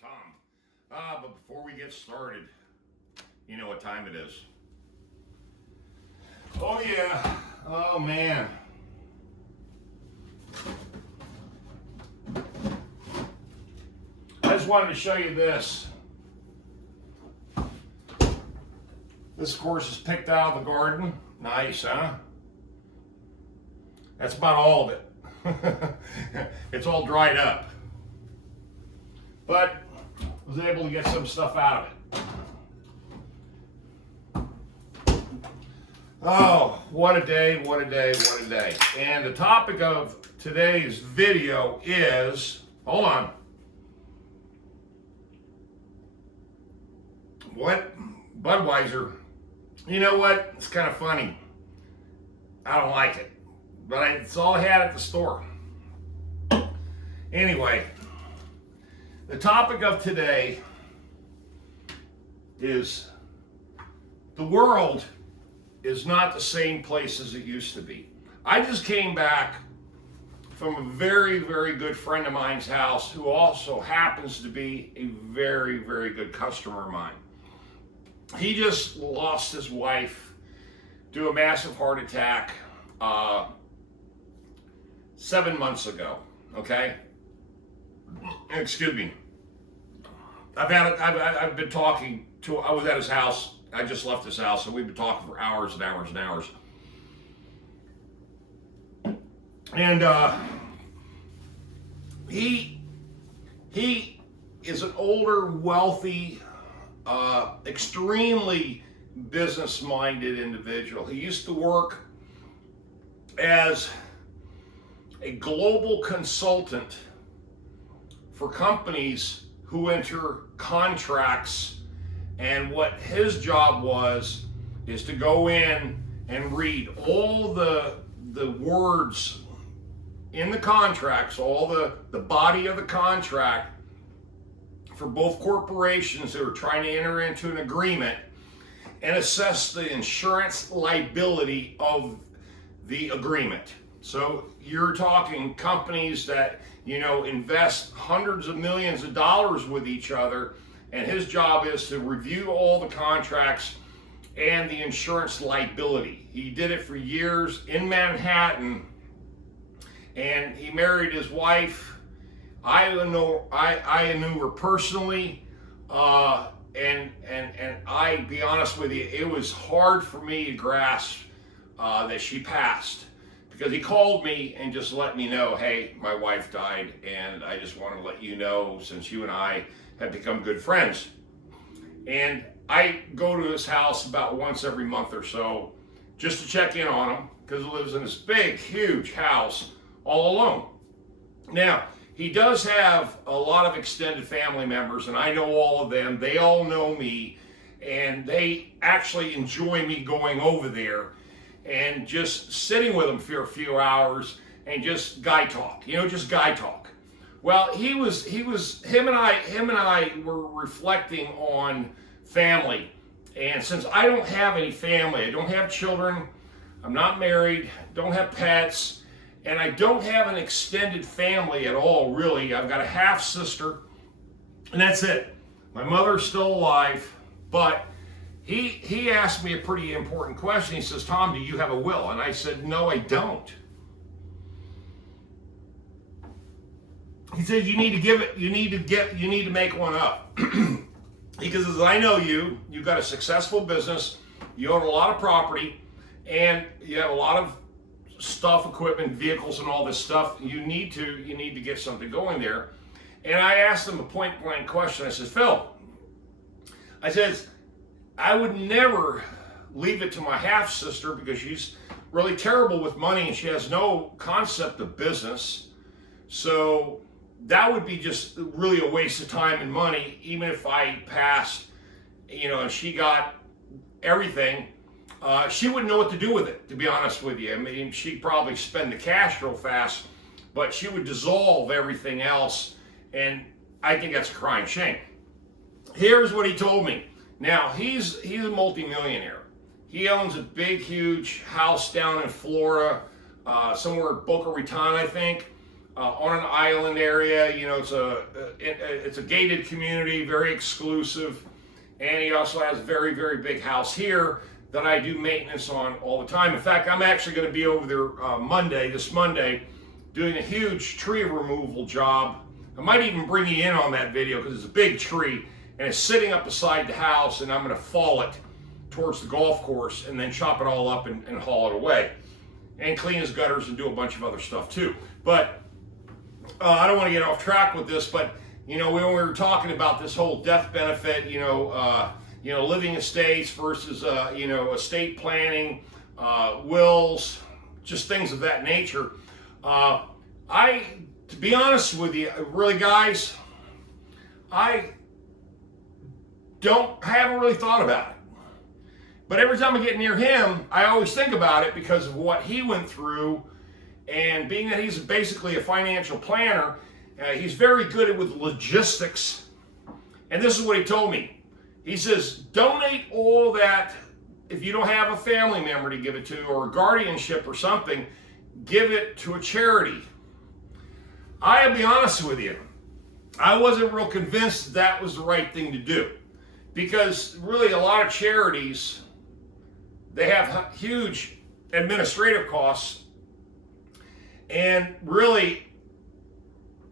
Tom. But before we get started, you know what time it is. Oh yeah, oh man. I just wanted to show you this. This, of course, is picked out of the garden. Nice, huh? That's about all of it. It's all dried up. But I was able to get some stuff out of it. Oh, what a day, what a day, what a day. And the topic of today's video is, hold on. What? Budweiser. You know what? It's kind of funny. I don't like it. But it's all I had at the store. Anyway, the topic of today is the world is not the same place as it used to be. I just came back from a very, very good friend of mine's house who also happens to be a very, very good customer of mine. He just lost his wife to a massive heart attack 7 months ago, okay? Excuse me. I've been talking to, I was at his house, I just left his house, and we've been talking for hours and hours and hours. And he is an older, wealthy, extremely business-minded individual. He used to work as a global consultant for companies who enter contracts, and what his job was is to go in and read all the words in the contracts, all the body of the contract for both corporations that are trying to enter into an agreement, and assess the insurance liability of the agreement. So you're talking companies that, you know, invest hundreds of millions of dollars with each other, and his job is to review all the contracts and the insurance liability. He did it for years in Manhattan, and he married his wife. I knew her personally, and I be honest with you, it was hard for me to grasp that she passed, because he called me and just let me know, hey, my wife died, and I just want to let you know, since you and I have become good friends. And I go to his house about once every month or so just to check in on him, because he lives in this big, huge house all alone. Now, he does have a lot of extended family members, and I know all of them. They all know me, and they actually enjoy me going over there and just sitting with them for a few hours and just guy talk, you know, just guy talk. Well, him and I were reflecting on family. And since I don't have any family, I don't have children, I'm not married, don't have pets, and I don't have an extended family at all, really. I've got a half sister, and that's it. My mother's still alive, but he asked me a pretty important question. He says, Tom, do you have a will? And I said, no, I don't. He said, you need to make one up. Because as I know you've got a successful business, you own a lot of property, and you have a lot of stuff, equipment, vehicles, and all this stuff. You need to get something going there. And I asked him a point blank question. I says, Phil, I says, I would never leave it to my half sister, because she's really terrible with money and she has no concept of business. So that would be just really a waste of time and money, even if I passed, you know, and she got everything. She wouldn't know what to do with it, to be honest with you. I mean, she'd probably spend the cash real fast, but she would dissolve everything else, and I think that's a crying shame. Here's what he told me. Now, he's a multimillionaire. He owns a big, huge house down in Florida, somewhere in Boca Raton, I think. on an island area. You know, it's a gated community, very exclusive, and he also has a very, very big house here that I do maintenance on all the time. In fact, I'm actually going to be over there this Monday, doing a huge tree removal job. I might even bring you in on that video because it's a big tree and it's sitting up beside the house, and I'm going to fall it towards the golf course and then chop it all up and haul it away and clean his gutters and do a bunch of other stuff too. But I don't want to get off track with this, but you know, when we were talking about this whole death benefit, living estates versus, estate planning, wills, just things of that nature. To be honest with you, really, guys, I haven't really thought about it. But every time I get near him, I always think about it because of what he went through, and being that he's basically a financial planner, he's very good with logistics. And this is what he told me. He says, donate all that. If you don't have a family member to give it to, or a guardianship or something, give it to a charity. I'll be honest with you, I wasn't real convinced that was the right thing to do, because really a lot of charities, they have huge administrative costs, and really,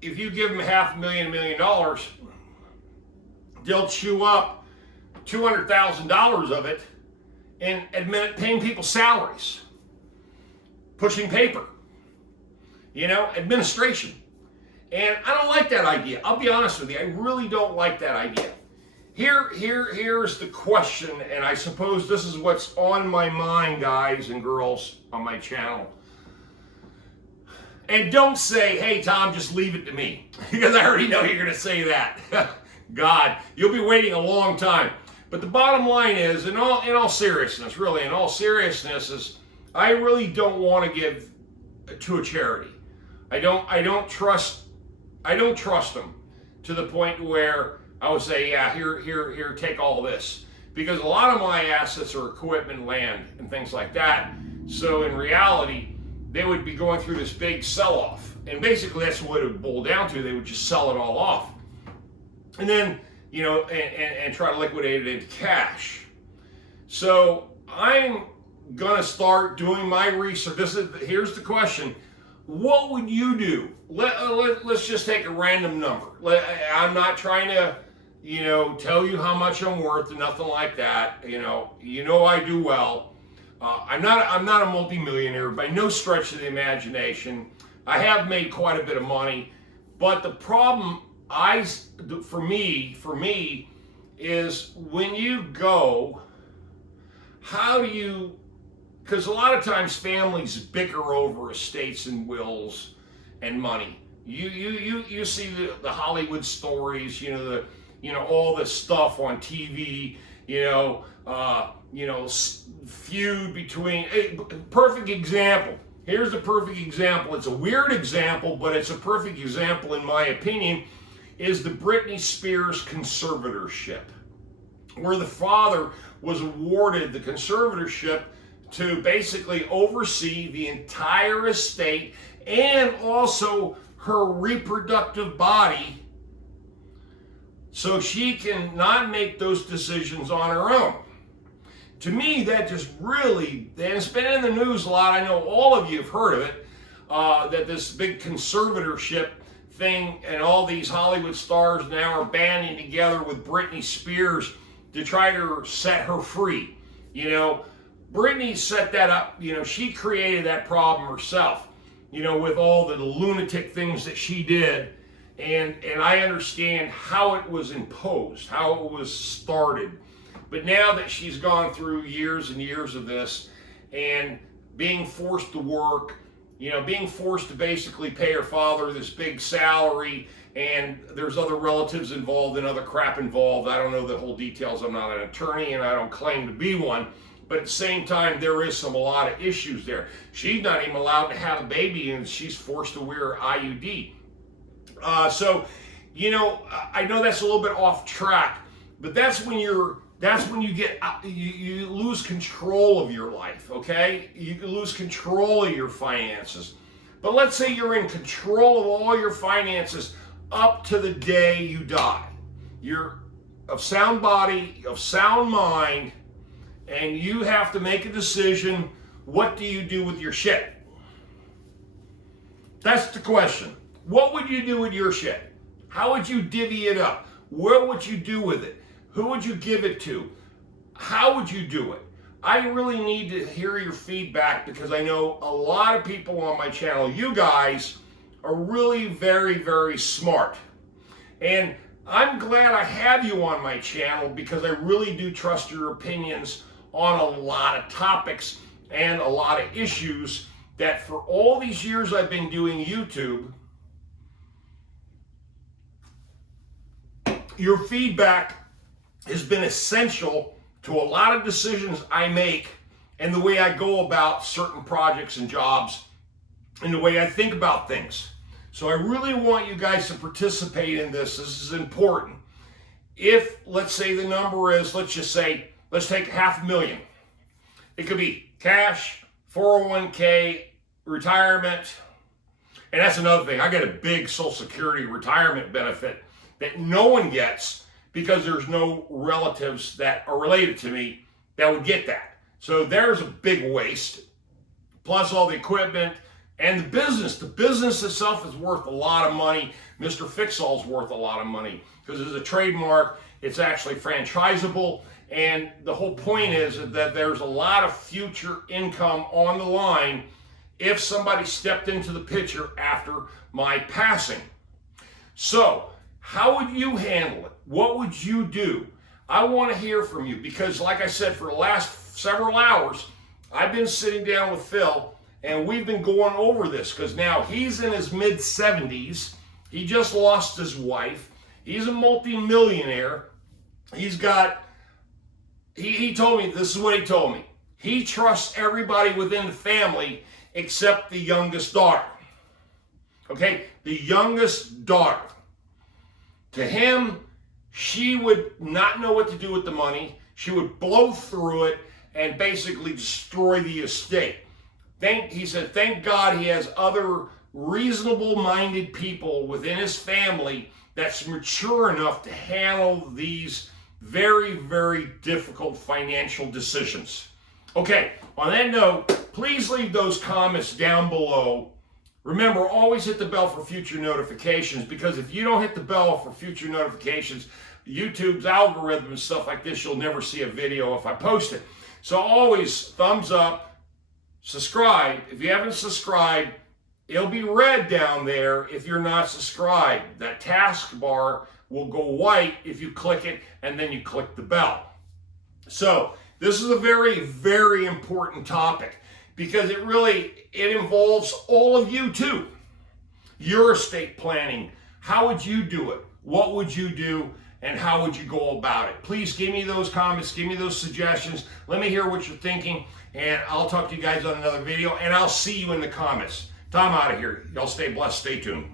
if you give them $500,000, $1 million, they'll chew up $200,000 of it and paying people salaries, pushing paper, administration. And I don't like that idea. I'll be honest with you, I really don't like that idea. Here's the question, and I suppose this is what's on my mind, guys and girls on my channel. And don't say, hey, Tom, just leave it to me, because I already know you're going to say that. God, you'll be waiting a long time. But the bottom line is, in all seriousness, is I really don't want to give to a charity. I don't trust them to the point where I would say, yeah, here, take all this. Because a lot of my assets are equipment, land, and things like that. So in reality, they would be going through this big sell-off. And basically that's what it would boil down to. They would just sell it all off. And then, and try to liquidate it into cash. So I'm gonna start doing my research. Here's the question. What would you do? Let's just take a random number. I'm not trying to, tell you how much I'm worth and nothing like that. I do well. I'm not a multimillionaire by no stretch of the imagination. I have made quite a bit of money, but the problem for me is when you go, how do you? Because a lot of times families bicker over estates and wills and money. You see the Hollywood stories, all the stuff on TV, feud between. Perfect example. Here's a perfect example. It's a weird example, but it's a perfect example in my opinion. Is the Britney Spears conservatorship, where the father was awarded the conservatorship to basically oversee the entire estate and also her reproductive body, so she can not make those decisions on her own. To me, that just really, and it's been in the news a lot, I know all of you have heard of it, that this big conservatorship thing, and all these Hollywood stars now are banding together with Britney Spears to try to set her free. Britney set that up, she created that problem herself, with all the lunatic things that she did. And I understand how it was imposed, how it was started. But now that she's gone through years and years of this and being forced to work, being forced to basically pay her father this big salary, and there's other relatives involved and other crap involved. I don't know the whole details. I'm not an attorney and I don't claim to be one. But at the same time, there is a lot of issues there. She's not even allowed to have a baby, and she's forced to wear an IUD. I know that's a little bit off track, but that's when you lose control of your life, okay? You lose control of your finances. But let's say you're in control of all your finances up to the day you die. You're of sound body, of sound mind, and you have to make a decision. What do you do with your shit? That's the question. What would you do with your shit? How would you divvy it up? What would you do with it? Who would you give it to? How would you do it? I really need to hear your feedback because I know a lot of people on my channel, you guys, are really very, very smart. And I'm glad I have you on my channel because I really do trust your opinions on a lot of topics and a lot of issues that for all these years I've been doing YouTube, your feedback has been essential to a lot of decisions I make and the way I go about certain projects and jobs and the way I think about things. So I really want you guys to participate in this. This is important. If, let's say the number is, let's just say, let's take $500,000. It could be cash, 401k, retirement, and that's another thing. I get a big Social Security retirement benefit that no one gets because there's no relatives that are related to me that would get that. So there's a big waste, plus all the equipment and the business. The business itself is worth a lot of money. Mr. Fixall's worth a lot of money because it's a trademark. It's actually franchisable. And the whole point is that there's a lot of future income on the line if somebody stepped into the picture after my passing. So, how would you handle it? What would you do? I want to hear from you because, like I said, for the last several hours, I've been sitting down with Phil and we've been going over this because now he's in his mid-70s. He just lost his wife. He's a multi-millionaire. He's got... He told me, this is what he told me. He trusts everybody within the family except the youngest daughter. Okay? The youngest daughter. To him, she would not know what to do with the money. She would blow through it and basically destroy the estate. He said, thank God he has other reasonable-minded people within his family that's mature enough to handle these very, very difficult financial decisions. Okay, on that note, please leave those comments down below. Remember, always hit the bell for future notifications because if you don't hit the bell for future notifications, YouTube's algorithm and stuff like this, you'll never see a video if I post it. So always thumbs up, subscribe. If you haven't subscribed, it'll be red down there if you're not subscribed. That taskbar will go white if you click it and then you click the bell. So this is a very, very important topic because it involves all of you too. Your estate planning. How would you do it? What would you do? And how would you go about it? Please give me those comments, give me those suggestions. Let me hear what you're thinking and I'll talk to you guys on another video and I'll see you in the comments. Tom out of here. Y'all stay blessed. Stay tuned.